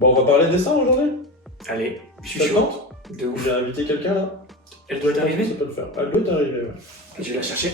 Bon, on va parler dessin aujourd'hui. Allez, je suis Ça te chaud. tente? De ouf. J'ai invité quelqu'un là. Elle doit t'arriver. Ça peut le faire. Elle doit t'arriver, ouais. Je vais la chercher.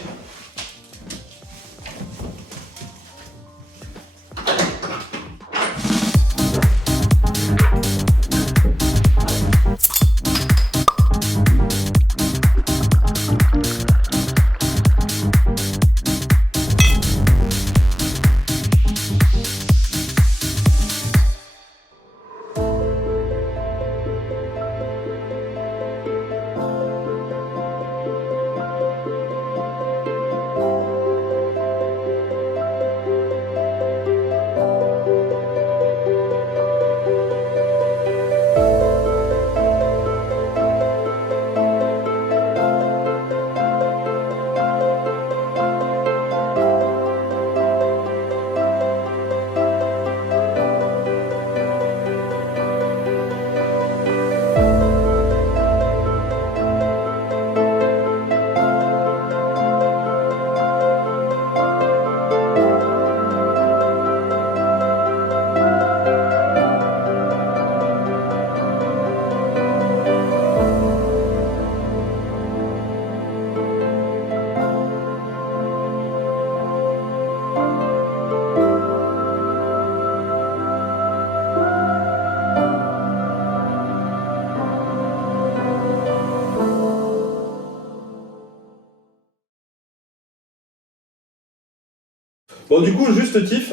Bon, du coup, juste Tiff,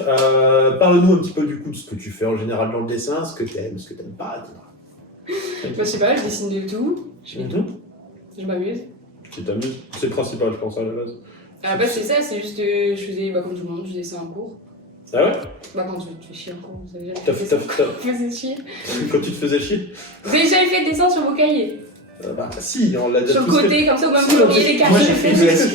parle-nous un petit peu du coup de ce que tu fais en général dans le dessin, ce que t'aimes pas, etc. Bah, je sais pas, je dessine de tout, je fais tout, je m'amuse. Tu t'amuses, c'est le principal, je pense, à la base. À la base, c'est ça, c'est juste je faisais comme tout le monde, je dessinais en cours. Ah ouais? Bah, quand tu te fais chier en cours, vous avez jamais T'as fait fait- ça. t'as- Vous faisiez chier. Quand tu te faisais chier? Vous avez jamais fait de dessin sur vos cahiers? Bah si, on l'a déjà Sur le tous fait. côté, comme ça, ou même Si, vous on oubliez les Moi cartes.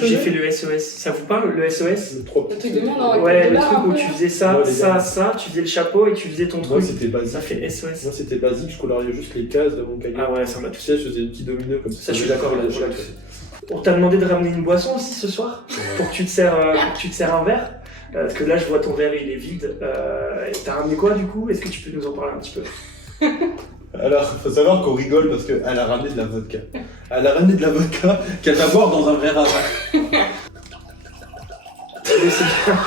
j'ai fait le SOS. Ça vous parle le SOS? Le trois Le petits truc de merde, hein. Ouais, de le là, truc un où peu, tu là. faisais ça, Ouais, les ça, gars. ça, tu faisais le chapeau et tu faisais ton Moi truc. c'était basique. Ça fait SOS. Moi c'était basique, je coloriais juste les cases de mon cahier. Ah ouais, ça m'a Tu sais, je faisais des petits dominos comme ça. Ça, je suis Mais d'accord, là, là, je- On t'a demandé de ramener une boisson aussi ce soir pour que tu te sers, un verre. Parce que là, je vois ton verre, il est vide. Et t'as ramené quoi du coup? Est-ce que tu peux nous en parler un petit peu? Alors, faut savoir qu'on rigole parce qu'elle a ramené de la vodka. Elle a ramené de la vodka qu'elle va boire dans un verre à vin. Mais c'est bien.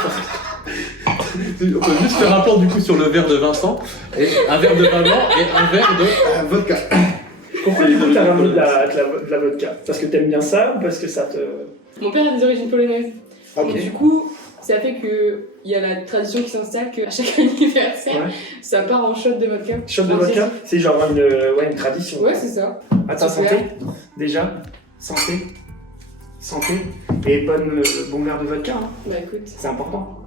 On peut juste faire un plan du coup sur le verre de Vincent, et un verre de maman et un verre de vodka. Pourquoi du coup t'as ramené de la vodka? Parce que t'aimes bien ça ou parce que ça te... Mon père a des origines polonaises. Ok. Et du coup, ça fait qu'il y a la tradition qui s'installe qu'à chaque anniversaire, Ouais. ça part en shot de vodka. Shot de vodka? C'est genre une tradition. Ouais, c'est ça. À ta santé, déjà. Santé. Santé. Et bon verre de vodka, hein. Bah écoute, C'est important.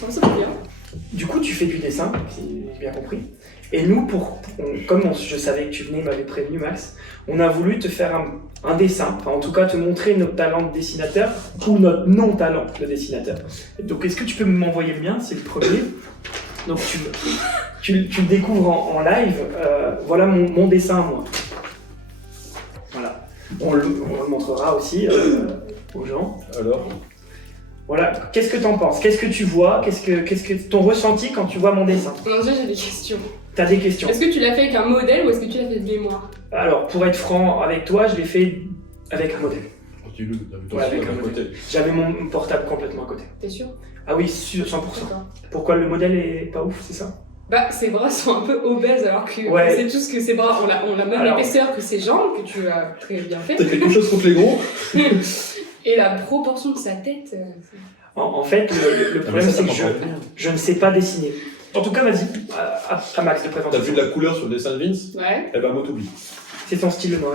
comme ça, c'est bien. Du coup, tu fais du dessin, si j'ai bien compris. Et nous, je savais que tu venais, m'avais prévenu Max, on a voulu te faire un dessin, enfin en tout cas te montrer notre talent de dessinateur ou notre non-talent de dessinateur. Donc est-ce que tu peux m'envoyer le mien, c'est le premier. Donc tu le découvres en live, voilà mon dessin à moi. Voilà. On le montrera aussi aux gens. Alors, Voilà, qu'est-ce que t'en penses? Qu'est-ce que tu vois? Qu'est-ce que ton ressenti quand tu vois mon dessin? Non, déjà, j'ai des questions. T'as des questions? Est-ce que tu l'as fait avec un modèle ou est-ce que tu l'as fait de mémoire? Alors, pour être franc avec toi, je l'ai fait avec un modèle. dis-le, Ouais, avec un côté. J'avais mon portable complètement à côté. T'es sûr? Ah oui, sûr, 100%. D'accord. Pourquoi le modèle est pas ouf, c'est ça? Bah, ses bras sont un peu obèses alors que Ouais. on sait tous que ses bras ont la même Alors. épaisseur que ses jambes, que tu as très bien fait. T'as quelque chose contre les gros? Et la proportion de sa tête. En fait, le problème, c'est que je ne sais pas dessiner. En tout cas, vas-y, à Max de prévention. T'as vu de la couleur sur le dessin de Vince? Ouais. Eh ben, moi t'oublies. C'est ton style, le noir.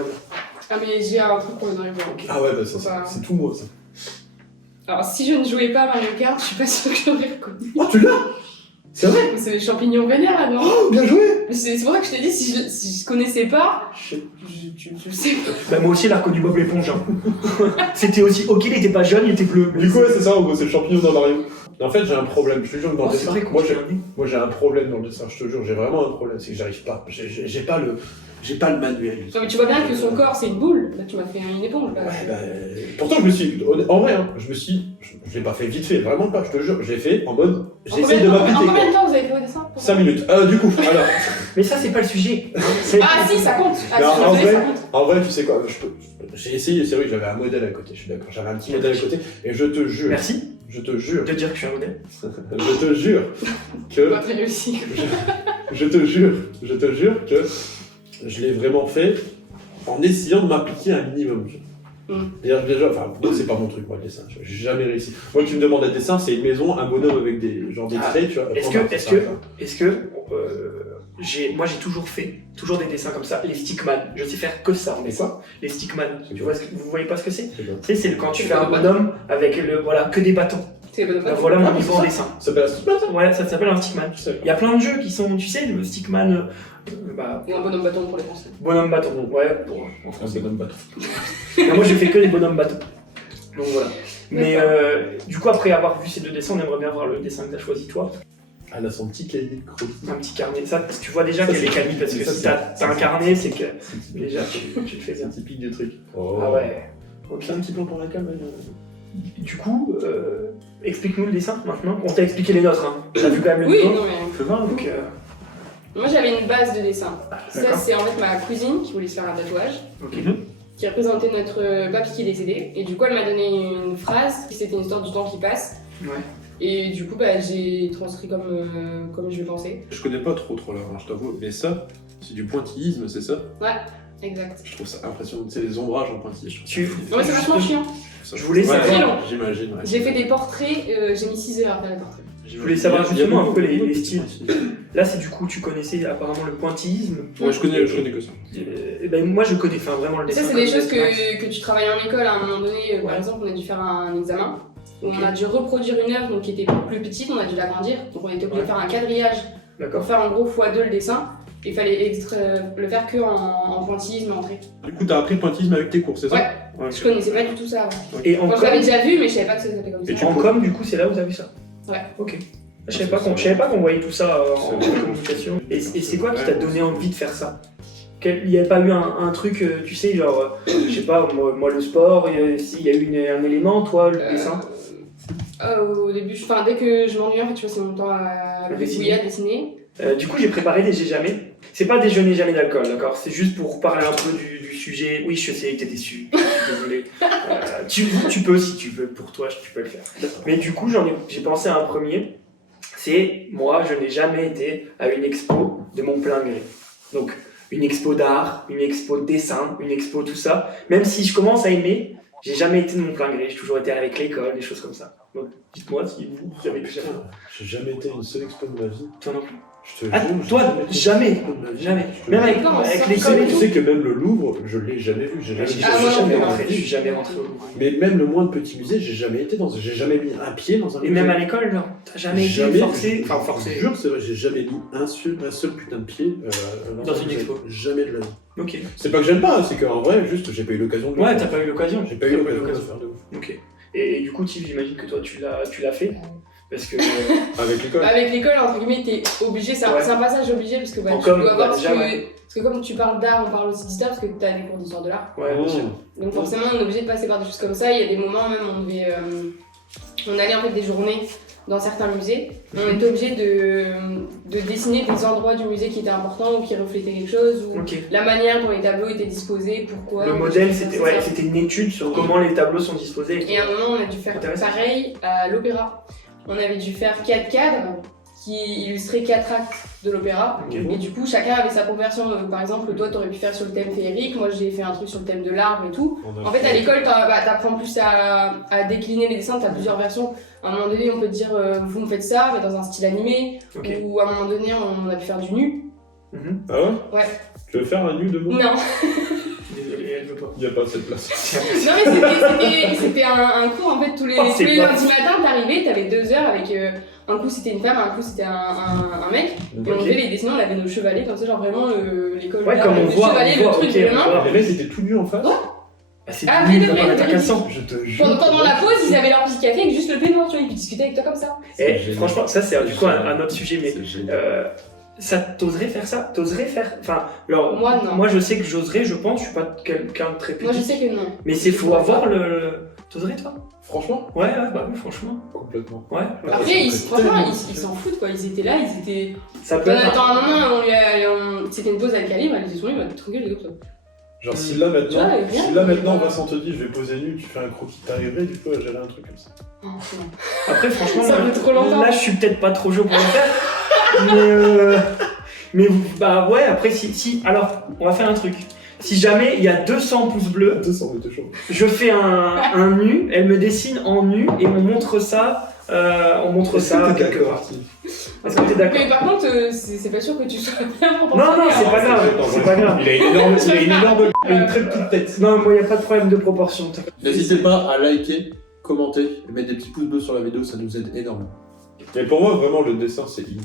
Ah, mais j'ai un truc qu'on arrive à. Ah ouais, bah ça, Bah. c'est tout moi ça. Alors, si je ne jouais pas à Mario Kart, je suis pas sûre que je l'aurais reconnu. Oh, tu l'as? C'est vrai? Mais c'est les champignons vénères là, non? Oh, bien joué! C'est pour ça que je t'ai dit, si je connaissais pas, je sais pas. Bah, moi aussi, il a reconnu Bob l'éponge. Hein. C'était aussi. Ok, il était pas jeune, il était bleu. Du coup, ouais, c'est ça, en gros, c'est le champignon dans Mario. En fait, j'ai un problème, je te jure, dans Oh, le c'est dessin. vrai qu'on Moi, peut j'ai- regarder. Moi, j'ai un problème dans le dessin, je te jure, j'ai vraiment un problème, c'est que j'arrive pas. J'ai pas le manuel. Non, mais tu vois bien que son corps c'est une boule. Là, tu m'as fait une éponge. Là. Ouais, bah, pourtant, je me suis. En vrai, hein, je l'ai pas fait vite fait, vraiment pas, je te jure, j'ai fait en mode j'essaie de En m'appliquer. combien quoi. de temps vous avez fait vos dessins 5 minutes. Du coup, alors. Mais ça, c'est pas le sujet. Ah si, ça compte. Ah, Non, si, en je sais, vrai- ça compte. En vrai, tu sais quoi, j'ai essayé, c'est vrai que j'avais un modèle à côté, je suis d'accord, j'avais un petit modèle à côté, et je te jure, Merci je te jure, de dire que je suis un modèle. je te jure que, Pas très réussi. je te jure que je l'ai vraiment fait en essayant de m'appliquer un minimum. Déjà, enfin, moi, c'est pas mon truc, moi, le dessin, j'ai jamais réussi. Moi, tu me demandes un dessin, c'est une maison, un bonhomme avec des traits, tu vois. Est-ce que moi j'ai toujours fait des dessins comme ça, les stickman. Je sais faire que ça en dessin. Les stickman. Vous voyez pas ce que c'est? Tu sais, c'est quand tu fais un bonhomme avec que des bâtons. C'est bon. Voilà mon niveau en dessin. Ça s'appelle un stickman, ça? Ouais, ça s'appelle un stickman. Il y a plein de jeux qui sont, tu sais, le stickman. Ou un bonhomme bâton pour les Français. Bonhomme bâton. Ouais, en Un français. bonhomme bâton. Moi j'ai fait que des bonhommes bâtons. Donc voilà. Mais du coup, après avoir vu ces deux dessins, on aimerait bien voir le dessin que tu as choisi toi. Elle a son petit cahier de croquis. Un petit carnet. Ça, tu vois déjà Ça, qu'elle est c'est- quali parce que ça, si c'est- t'as un carnet, c'est que C'est déjà tu le fais bien. typique du truc. Ah ouais. Ok. Un petit plan pour la cam, Du coup, explique-nous le dessin maintenant. On t'a expliqué les nôtres, hein. T'as vu quand même le Oui, niveau. non mais. Fais voir, donc. Moi j'avais une base de dessin. Ça D'accord. c'est en fait ma cousine qui voulait se faire un tatouage, Ok. qui représentait notre papy qui est décédé. Et du coup elle m'a donné une phrase, c'était une histoire du temps qui passe. Ouais. Et du coup j'ai transcrit comme je le pensais. Je connais pas trop là, je t'avoue, mais ça, c'est du pointillisme, c'est ça? Exact. Je trouve ça impressionnant, c'est les ombrages en pointillé. Ouais, c'est vachement chiant. Je voulais savoir- savoir. J'imagine, ouais. J'ai fait des portraits, j'ai mis 6 heures à faire les portraits. Je voulais savoir justement un peu les styles. Là, c'est du coup, tu connaissais apparemment le pointillisme. Ouais, je connais que ça. Ben, moi, je connais vraiment le Et dessin. ça c'est des comme choses Max. que tu travailles en école à un moment donné. Par Ouais. exemple on a dû faire un examen. Où Ok. on a dû reproduire une œuvre donc, qui était plus petite, on a dû l'agrandir. Donc on était obligé Ouais. de faire un quadrillage D'accord. pour faire en gros x2 le dessin. Il fallait le faire que en pointillisme en trait. Du coup, t'as appris le pointillisme avec tes cours, c'est ça? Ouais. Ouais. Je connaissais pas du tout ça avant. Et en Enfin, je l'avais com, déjà vu, mais je savais pas que ça s'appelait comme Et ça. en com, du coup, c'est là où vous avez vu ça. Ouais. Ok. Je savais pas qu'on voyait tout ça en communication. Et c'est quoi qui t'a donné envie de faire ça? Il n'y a pas eu un truc, tu sais, genre, je sais pas, moi le sport, s'il y a eu un élément, toi le dessin. Au début, dès que je m'ennuie, en fait, je passais mon temps à Dessiner. dessiner. Du coup, j'ai préparé des j'ai jamais. C'est pas des je n'ai jamais d'alcool, d'accord? C'est juste pour parler un peu du sujet. Oui, je sais que t'es déçu. Je suis désolé. Tu peux, si tu veux, pour toi, tu peux le faire. Mais du coup, j'ai pensé à un premier. C'est moi, je n'ai jamais été à une expo de mon plein gré. Donc, une expo d'art, une expo de dessin, une expo tout ça. Même si je commence à aimer, j'ai jamais été de mon plein gré. J'ai toujours été avec l'école, des choses comme ça. Donc, dites-moi si vous avez déjà fait. J'ai jamais été à une seule expo de ma vie. Toi non plus. Je te Ah, jure. toi, j'ai jamais. été à une expo de ma vie. Jamais. Je te Même jure. avec, Non, avec ça, l'école et Tu tout. sais que même le Louvre, je l'ai jamais vu. J'ai jamais Je vu. Ah, moi non plus, rentré, hein. je suis jamais rentré au Louvre. Mais même le moins de petits musées, j'ai jamais été dans. J'ai jamais mis un pied dans un Et musée. même à l'école, genre, t'as jamais été forcé. Enfin, Je forcé. te jure, c'est vrai, j'ai jamais mis un seul putain de pied Dans un une musée. expo. Jamais de la vie. Ok. C'est pas que j'aime pas, c'est qu'en vrai, juste, j'ai pas eu l'occasion de le Ouais, faire. t'as pas eu l'occasion. J'ai pas eu l'occasion de le faire de ouf. Ok. Et du coup, Tiff, j'imagine que toi, tu l'as fait. Parce que. Avec l'école. Avec l'école, entre guillemets, t'es obligé, c'est un passage obligé parce que En tu com, dois avoir déjà, ouais. parce que comme tu parles d'art, on parle aussi d'histoire parce que t'as des cours d'histoire de l'art. Ouais, bien sûr. Donc forcément, on est obligé de passer par des choses comme ça. Il y a des moments même, on allait en fait des journées dans certains musées. On était obligé de dessiner des endroits du musée qui étaient importants ou qui reflétaient quelque chose ou Ok. la manière dont les tableaux étaient disposés, pourquoi. Le ou modèle, des choses c'était comme ça. c'était une étude sur comment les tableaux sont disposés. Et à un moment, on a dû faire Intéressant. pareil à l'opéra. On avait dû faire 4 cadres qui illustraient 4 actes de l'opéra. Ok. Et du coup, chacun avait sa propre version. Par exemple, toi, t'aurais pu faire sur le thème féerique, moi j'ai fait un truc sur le thème de l'arbre et tout. En fait, à l'école, t'apprends plus à décliner les dessins, t'as plusieurs versions. À un moment donné, on peut te dire, vous me faites ça, mais dans un style animé. Ok. Ou à un moment donné, on a pu faire du nu. Mhm. Ah ouais? Ouais. Tu veux faire un nu de moi? Non, Désolé, elle veut pas. Il y a pas assez de place. non mais c'était un cours en fait tous les, Oh, c'est tous les pas- lundis matins, t'arrivais, t'avais 2 heures avec un coup c'était une femme, un coup c'était un mec. Et on Ok. faisait les dessins, on avait nos chevalets comme ça, genre vraiment l'école. Ouais, là, comme on le voit, chevalet, on le voit, truc ok, de on main. voit. Les mecs étaient tout nus en face? Ah, c'est Ah, nul, mais ça oui, paraît oui, cassant. Je te jure. Pendant la pause, ils avaient leur petit café avec juste le peignoir, tu vois, ils discutaient avec toi comme ça. Et génial. franchement, ça, c'est du coup un autre sujet, mais. C'est génial. Ça, t'oserais faire ça? T'oserais faire. Enfin, alors. Moi, non. Moi, je sais que j'oserais, je pense, je suis pas quelqu'un de très petit. Moi je sais que non. Mais c'est faut avoir le. T'oserais, toi? Franchement, Ouais, bah oui, franchement. complètement. Ouais. Après, franchement, tellement ils s'en foutent quoi. Ils étaient là, ils étaient. Ça peut être. Attends, un moment, c'était une pause avec Ali, il disait son livre, il m'a tranquille, les autres. Genre, si là maintenant, Ouais, rien. Vincent te dit, je vais poser nu, tu fais un croquis, t'arriverais du coup à gérer un truc comme ça. Non, non. Après, franchement, Ça fait trop longtemps. là, je suis peut-être pas trop chaud pour le faire. mais bah ouais, après, si. Alors, on va faire un truc. Si jamais il y a 200 pouces bleus, 200, mais t'es chaud. je fais un nu, elle me dessine en nu et on montre ça. Quelque part. Est-ce que t'es d'accord? Mais par contre, c'est pas sûr que tu sois bien pour Non, c'est pas grave, c'est pas grave. Il a une énorme et une très petite tête. Non, moi, il n'y a pas de problème de proportion. N'hésitez pas à liker, commenter et mettre des petits pouces bleus sur la vidéo, ça nous aide énormément. Mais pour moi, vraiment, le dessin, c'est inné.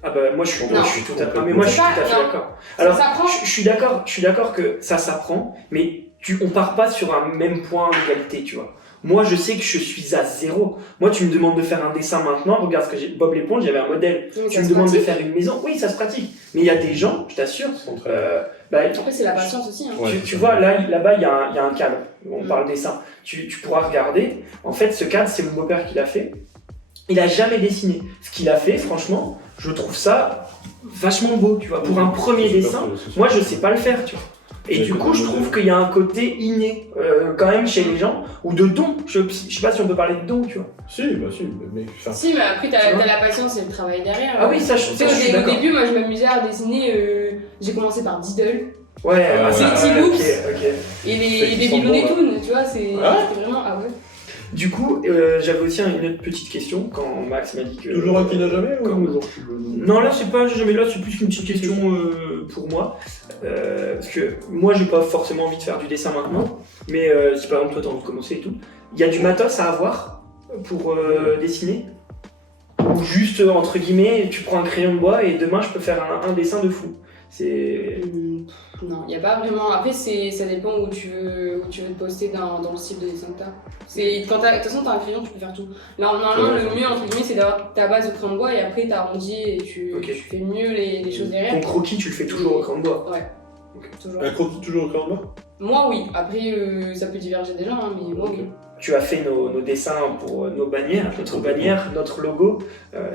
Ah bah moi je suis tout à fait, Non. mais moi je suis C'est tout à fait pas- d'accord. Ça Alors s'apprend. je suis d'accord que ça s'apprend, mais on part pas sur un même point d'égalité, tu vois. Moi je sais que je suis à 0. Moi tu me demandes de faire un dessin maintenant, regarde ce que j'ai, Bob l'éponge, j'avais un modèle. Mais Tu ça me se demandes de pratique. faire une maison, oui ça se pratique. Mais il y a des gens, je t'assure, Après, Après, c'est la patience aussi. Hein. Ouais, tu vois là-bas il y a un cadre, on Mm. parle dessin. Tu pourras regarder, en fait ce cadre c'est mon beau-père qui l'a fait. Il a jamais dessiné. Ce qu'il a fait, franchement, je trouve ça vachement beau, tu vois. Pour un premier dessin, moi je sais pas le faire, tu vois. Et Mais du comme coup, un je modèle. trouve qu'il y a un côté inné, quand même, chez les gens, ou de don. Je sais pas si on peut parler de don, tu vois. Si, bah si, mais enfin, Si, mais après, Tu vois. t'as la patience et le travail derrière. Ah oui, ça, je Tu sais, suis au d'accord. début, moi, je m'amusais à dessiner. J'ai commencé par Diddle Ouais, Ah, c'est ouais, petit ouais, books. ok. et Fait les qu'ils Baby sont Looney bons, Tunes, tu vois, c'était Ah vraiment. Ah ouais. Du coup, j'avais aussi une autre petite question quand Max m'a dit que. toujours un qui n'a jamais Comme- ou Non, là, c'est pas jamais là, c'est plus une petite question pour moi. Parce que moi, j'ai pas forcément envie de faire du dessin maintenant, mais si par exemple toi t'as envie de commencer et tout, il y a du matos à avoir pour dessiner. Ou juste, entre guillemets, tu prends un crayon de bois et demain je peux faire un dessin de fou. C'est. Non, il n'y a pas vraiment. Après, ça dépend où tu veux te poster dans le style de dessin que t'as. De toute façon, t'as un crayon, tu peux faire tout. Là, normalement, Ouais, le mieux, entre guillemets, c'est d'avoir ta base au crayon de bois et après t'arrondis et tu fais mieux les choses derrière. Ton croquis, tu le fais toujours au crayon de bois. Ouais. Toujours. Un croquis toujours au crayon de bois? Moi, oui. Après, ça peut diverger des gens, hein, mais moi, oui. Tu as fait nos dessins pour nos bannières, notre bannière, notre logo.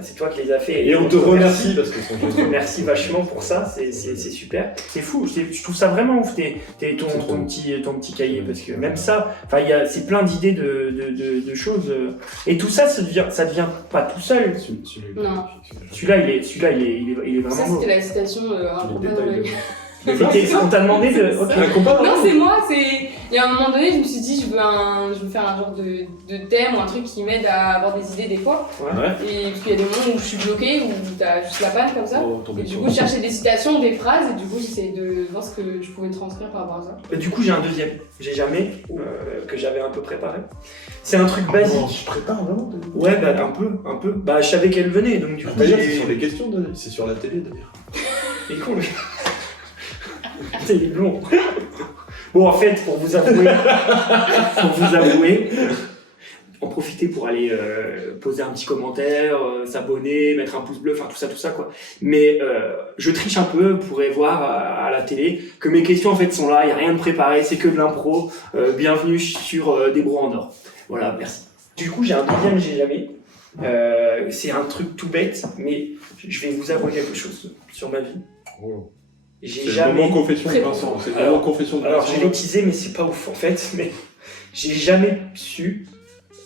C'est toi qui les as fait. Et on te remercie parce qu'ils sont géniaux. Merci vachement pour ça, c'est super. C'est fou, je trouve ça vraiment ouf, ton petit cahier, parce que même ça, c'est plein d'idées de choses. Et tout ça, ça devient pas tout seul. Non. Celui-là, il est Ça, vraiment beau. c'était la citation un Les copain détails dans de- On t'a demandé de. Ok. Un compas, Non, c'est moi, Il y a un moment donné, je me suis dit, je veux faire un genre de thème ou un truc qui m'aide à avoir des idées des fois. Ouais. Et parce qu'il y a des moments où je suis bloquée, où t'as juste la panne comme ça. Et du coup, je cherchais des citations, des phrases, et du coup, j'essayais de voir ce que je pouvais transcrire par rapport à ça. Du coup, j'ai un deuxième. J'ai jamais, que j'avais un peu préparé. C'est un truc basique. Tu prépares vraiment Ouais, bah un peu. Bah je savais qu'elle venait, donc du coup. D'ailleurs, j'ai- c'est sur les questions, c'est sur la télé d'ailleurs. Il est con, lui. C'est il est blond. Bon, en fait, pour vous avouer, en profiter pour aller poser un petit commentaire, s'abonner, mettre un pouce bleu, enfin tout ça quoi. Mais je triche un peu, vous pourrez voir à la télé que mes questions en fait sont là, il n'y a rien de préparé, c'est que de l'impro. Bienvenue sur Des broues en or. Voilà, merci. Du coup, j'ai un deuxième j'ai jamais. C'est un truc tout bête, mais je vais vous avouer quelque chose sur ma vie. J'ai C'est le jamais. moment confession de Très Vincent. C'est le Alors- moment confession de Alors Vincent. je l'ai teasé, mais c'est pas ouf en fait. Mais j'ai jamais su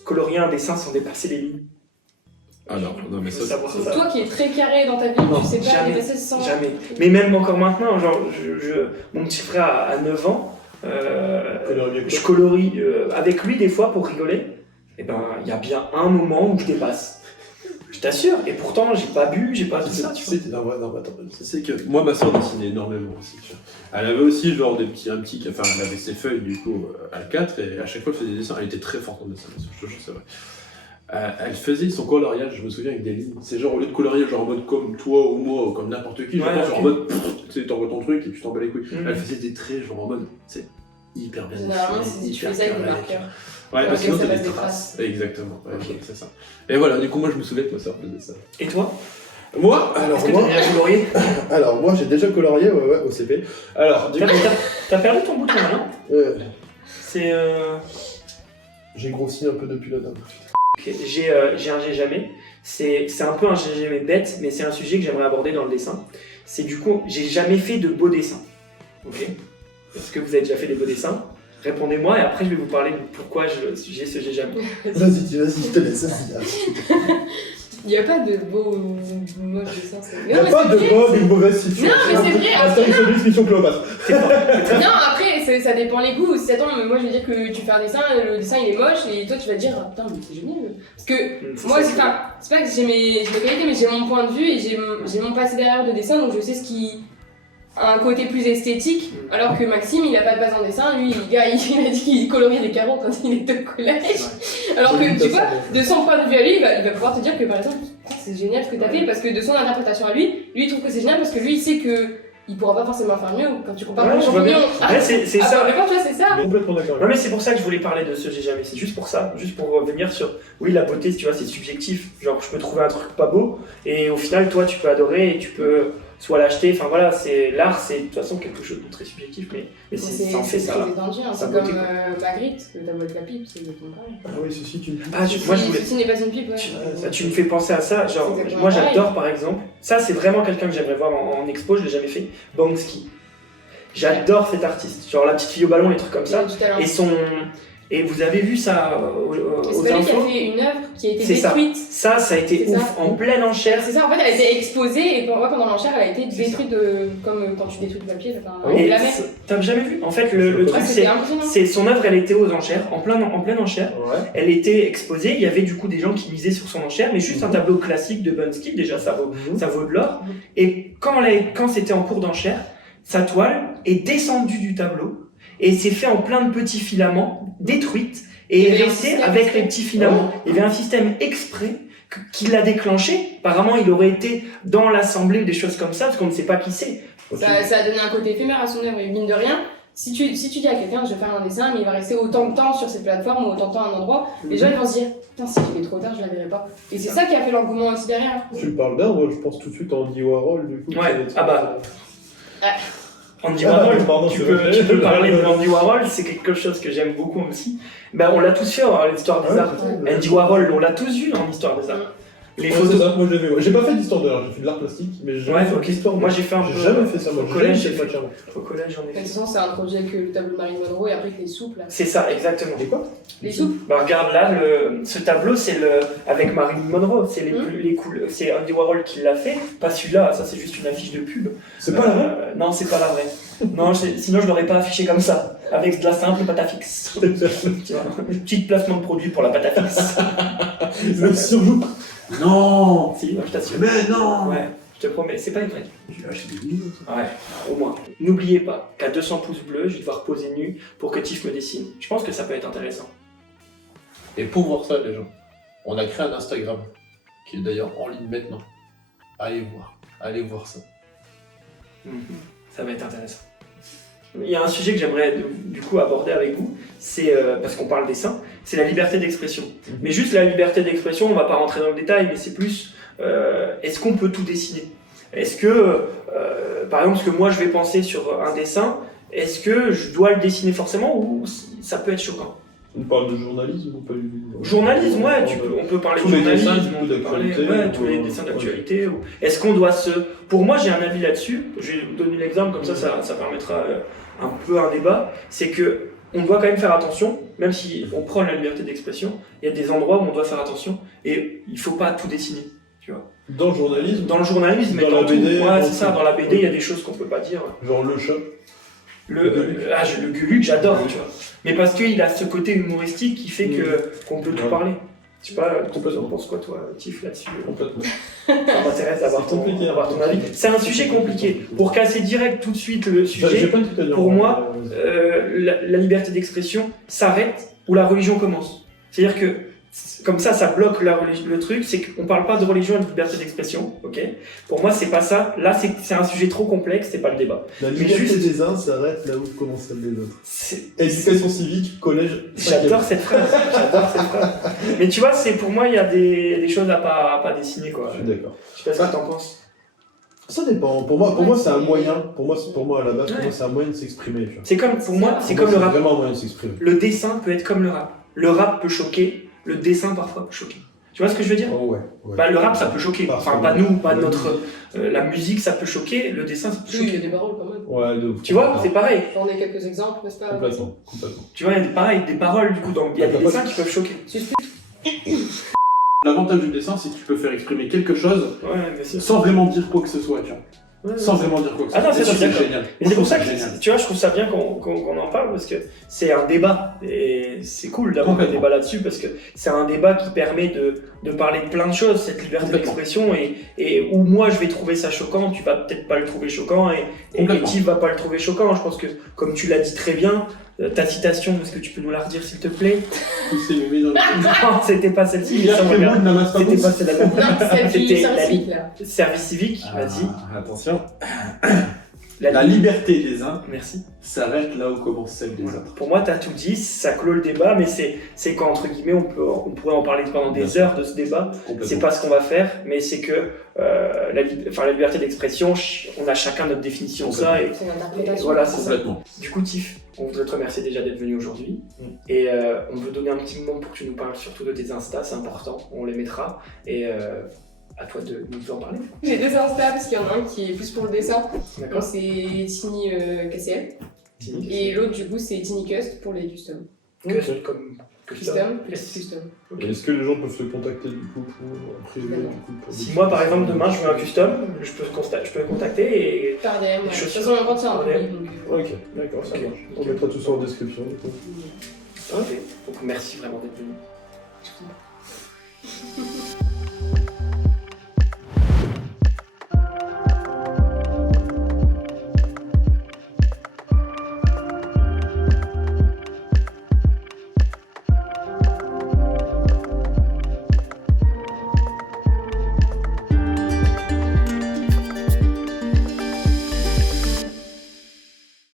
colorier un dessin sans dépasser les lignes. Alors, non mais Faut ça, savoir C'est ça. toi qui es très carré dans ta vie, Non, tu sais pas jamais, dépasser sans. Jamais. Mais même encore maintenant, genre, mon petit frère a 9 ans, je colorie avec lui des fois pour rigoler. Et ben, il y a bien un moment où je dépasse. Je t'assure. Et pourtant, j'ai pas bu, j'ai pas tout ça. Tu vois. c'est que moi ma soeur dessinait énormément aussi. Tu vois. Elle avait aussi genre enfin elle avait ses feuilles du coup à 4 et à chaque fois elle faisait des dessins. Elle était très forte en dessin, je te jure, c'est vrai. Elle faisait son coloriage, je me souviens, avec des lignes. C'est genre au lieu de colorier genre en mode comme toi ou moi ou comme n'importe qui, Ouais, genre ok. en mode tu sais, t'envoies ton truc et tu t'en bats les couilles. Mhm. Elle faisait des traits genre en mode c'est hyper bien Généralement, dessiné, tu hyper fais ça avec des carré. marqueurs. Ouais, Pour parce que sinon lequel t'as ça des passe des traces. Exactement, ouais, Ok. c'est ça. Et voilà, du coup moi je me souviens que ma soeur faisait ça. Et toi, Moi, est-ce que t'as déjà colorié alors moi j'ai déjà colorié ouais, au CP. Alors, du coup, T'as perdu ton bouton là, non C'est J'ai grossi un peu depuis la dame. Ok, j'ai un j'ai jamais. C'est un peu un j'ai jamais bête, mais c'est un sujet que j'aimerais aborder dans le dessin. C'est du coup, j'ai jamais fait de beaux dessins. Ok. Est-ce que vous avez déjà fait des beaux dessins? Répondez-moi et après je vais vous parler de pourquoi j'ai ce j'ai jamais. Vas-y, je te laisse. Vas-y. Il n'y a pas de beau ou moche dessin. Il n'y a pas de bonne ou de mauvaise situation. Non, mais c'est vrai. Astérix Obélix, Mission Cléopâtre. Non, après, ça dépend les goûts. Si attends, moi je veux dire que tu fais un dessin, le dessin il est moche, et toi tu vas te dire, putain, mais c'est génial. Parce que moi, c'est pas que j'ai mes qualités, mais j'ai mon point de vue et j'ai mon passé derrière de dessin, donc je sais ce qui a un côté plus esthétique. Alors que Maxime, il a pas de base en dessin, lui, il a dit qu'il coloriait des carreaux quand il était au collège. Alors que tu vois, de son point de vue à lui, il va pouvoir te dire que par exemple, c'est génial ce que t'as fait, parce que de son interprétation à lui, il trouve que c'est génial parce que lui, il sait que il pourra pas forcément faire mieux quand tu compares aux champignons. Ouais, c'est ça. Mais tu vois, c'est ça. Complètement d'accord. Non mais c'est pour ça que je voulais parler de ce j'ai jamais, c'est juste pour ça, juste pour revenir sur, oui la beauté tu vois c'est subjectif, genre je peux trouver un truc pas beau et au final toi tu peux adorer et tu peux soit l'acheter, enfin voilà, c'est l'art c'est de toute façon quelque chose de très subjectif mais c'est en fait ça. C'est étendu, hein. C'est comme Magritte, ta boîte la pipe, c'est exactement pareil. Ah oui, ceci, tu me pipe. Moi je voulais... Ceci n'est pas une pipe, ouais. Tu me fais penser à ça, genre moi j'adore par exemple, ça c'est vraiment quelqu'un que j'aimerais voir en expo, je l'ai jamais fait, Banksy. J'adore cet artiste, genre la petite fille au ballon, les trucs comme ça. Et vous avez vu ça aux c'est pas lui qui a infos? fait une œuvre qui a été C'est détruite. Ça a été ouf, en pleine enchère. C'est ça, en fait elle a été exposée et pendant l'enchère elle a été détruite comme quand tu détruis du papier, Et la mer. t'as jamais vu? En fait le truc c'est son œuvre elle était aux enchères, en pleine enchère. Ouais. Elle était exposée, il y avait du coup des gens qui misaient sur son enchère, mais juste un tableau classique de Banksy, déjà ça vaut de l'or. Et quand c'était en cours d'enchère, sa toile est descendue du tableau et s'est fait en plein de petits filaments, détruite, et est restée avec les petits filaments. Il y avait un système exprès qui l'a déclenché. Apparemment, il aurait été dans l'assemblée ou des choses comme ça, parce qu'on ne sait pas qui c'est. Ça a donné un côté éphémère à son œuvre, et mine de rien, si tu dis à quelqu'un, je vais faire un dessin, mais il va rester autant de temps sur cette plateforme ou autant de temps à un endroit, les gens ils vont se dire, putain, si je fais trop tard, je la verrai pas. Et c'est ça qui a fait l'engouement aussi derrière. Tu me parles bien, moi je pense tout de suite à Andy Warhol, du coup. Ouais, Andy Ah, Warhol, pardon, tu c'est peux vrai. parler de Andy Warhol, c'est quelque chose que j'aime beaucoup aussi. Ben, on l'a tous fait en l'histoire des arts. Andy Warhol, on l'a tous vu en histoire des arts. Les photos. photos. Ça, moi je l'ai vu. J'ai pas fait d'histoire de l'art, j'ai fait de l'art plastique, mais j'ai jamais fait d'histoire. Moi j'ai fait un peu. J'ai jamais fait ça, moi. Au collège, j'ai fait Au collège, j'en ai De fait. toute façon, c'est un projet que le tableau de Marilyn Monroe et après que les soupes là. C'est ça, exactement. Et quoi? Les soupes. Bah regarde là, ce tableau, c'est avec Marilyn Monroe. C'est les couleurs. C'est Andy Warhol qui l'a fait, pas celui-là. Ça c'est juste une affiche de pub. C'est pas la vraie? Non, c'est pas la vraie. Non, sinon je l'aurais pas affiché comme ça, avec de la simple pâte à fixe. Tu vois, un petit placement de produit pour la pâte à fixe. Le surjoue. Non. Si, non, je t'assure. Mais non. Ouais, je te promets, c'est pas une vraie. J'ai acheté des millions. Ouais, au moins. N'oubliez pas qu'à 200 pouces bleus, je vais devoir poser nu pour que Tiff me dessine. Je pense que ça peut être intéressant. Et pour voir ça, les gens, on a créé un Instagram, qui est d'ailleurs en ligne maintenant. Allez voir ça. Ça va être intéressant. Il y a un sujet que j'aimerais du coup aborder avec vous, c'est parce qu'on parle dessin, c'est la liberté d'expression. Mais juste la liberté d'expression, on va pas rentrer dans le détail, mais c'est plus est-ce qu'on peut tout dessiner? Est-ce que, par exemple, ce que moi je vais penser sur un dessin, est-ce que je dois le dessiner forcément ou ça peut être choquant? On parle de journalisme ou pas du tout? Journalisme, ouais, on peut parler de tous les journalisme, dessins, on peut parler d'actualité, tous les dessins d'actualité. Est-ce qu'on doit se... Pour moi, j'ai un avis là-dessus, je vais vous donner l'exemple, comme ça permettra un peu un débat, c'est que on doit quand même faire attention, même si on prend la liberté d'expression, il y a des endroits où on doit faire attention, et il faut pas tout dessiner, tu vois. Dans le journalisme? Dans le journalisme, mais dans la tout. BD, Ouais, c'est ça, dans la BD, il y a des choses qu'on peut pas dire. Genre le chat. Le Gueuluc, j'adore, tu vois. Mais parce qu'il a ce côté humoristique qui fait qu'on peut tout parler. Je sais pas, tu en penses quoi toi, Tiff, là-dessus? Complètement. Ça m'intéresse d'avoir ton avis. C'est un sujet compliqué. Pour casser direct tout de suite le sujet, Pas de trucs à dire. pour moi, la liberté d'expression s'arrête où la religion commence. C'est-à-dire que comme ça bloque le truc, c'est qu'on parle pas de religion et de liberté d'expression, ok? Pour moi, c'est pas ça. Là, c'est un sujet trop complexe, c'est pas le débat. La liberté des uns s'arrête là où commence celle des autres. C'est- Éducation civique, collège. J'adore cette phrase. Mais tu vois, pour moi, il y a des choses à pas dessiner, quoi. Je suis d'accord. Je sais pas ce que t'en penses. Ça dépend. Pour moi, c'est un moyen. Pour moi, à la base, pour moi, c'est un moyen de s'exprimer. Tu vois. C'est comme, pour moi, c'est Pour comme le moi, rap. C'est vraiment un moyen de s'exprimer. Le dessin peut être comme le rap. le rap peut choquer, le dessin parfois peut choquer. Tu vois ce que je veux dire? Oh ouais. Bah, le rap ça peut choquer, enfin pas nous, pas notre... la musique ça peut choquer, le dessin ça peut Oui, il y a choquer. des paroles quand même. Ouais, de ouf. Tu vois, c'est pareil. J'en ai quelques exemples, n'est-ce pas? Complètement. Tu vois, il y a des paroles du coup, donc il y a des dessins qui peuvent choquer. L'avantage du dessin, c'est que tu peux faire exprimer quelque chose Ouais, bien sûr. sans vraiment dire quoi que ce soit, tu vois. Ouais, Sans ouais. vraiment dire quoi que ce Ah soit. non, Et ça, c'est d'accord. génial. Et c'est pour ça que, génial. tu vois, je trouve ça bien qu'on en parle parce que c'est un débat et c'est cool d'avoir un Complètement. débat là-dessus parce que c'est un débat qui permet de parler de plein de choses, cette liberté Complètement. d'expression et où moi je vais trouver ça choquant, tu vas peut-être pas le trouver choquant et Complètement. Yves va pas le trouver choquant. Je pense que, comme tu l'as dit très bien, ta citation, est-ce que tu peux nous la redire s'il te plaît? Pousser le nez dans le Non, c'était pas celle-ci, mais Il a ça me fait regarde. de la masse C'était pas celle-là. Non, celle qui C'était est la scientifique là. Service civique, vas-y. Attention. La La liberté des uns Merci. s'arrête là où commence celle des Voilà. autres. Pour moi, tu as tout dit, ça clôt le débat, mais c'est quand, entre guillemets, on pourrait en parler pendant Bien des sûr. heures de ce débat. Complètement. C'est pas ce qu'on va faire, mais c'est que la liberté d'expression, on a chacun notre définition de ça. Et C'est une interprétation. voilà, c'est ça. Complètement. Du coup, Tiff, on voudrait te remercier déjà d'être venu aujourd'hui. Et on veut donner un petit moment pour que tu nous parles surtout de tes Insta, c'est important, on les mettra. Et à toi de nous en parler. J'ai deux Insta parce qu'il y en a un qui est plus pour le dessin. D'accord. C'est Tiny KCL. Et l'autre du coup c'est Tiny Cust pour les custom. Comme Custom, Yes. custom. Est-ce que les gens peuvent te contacter du coup pour privé du coup, pour Si des- moi, par exemple, demain, je veux un custom, je peux contacter et Par DM, ouais. De toute chaussures. façon, mon compte c'est un peu Ouais. libre, donc, Ok, d'accord, ça Ok. marche. On mettra tout ça en description. Du coup. parfait. Donc merci vraiment d'être venu.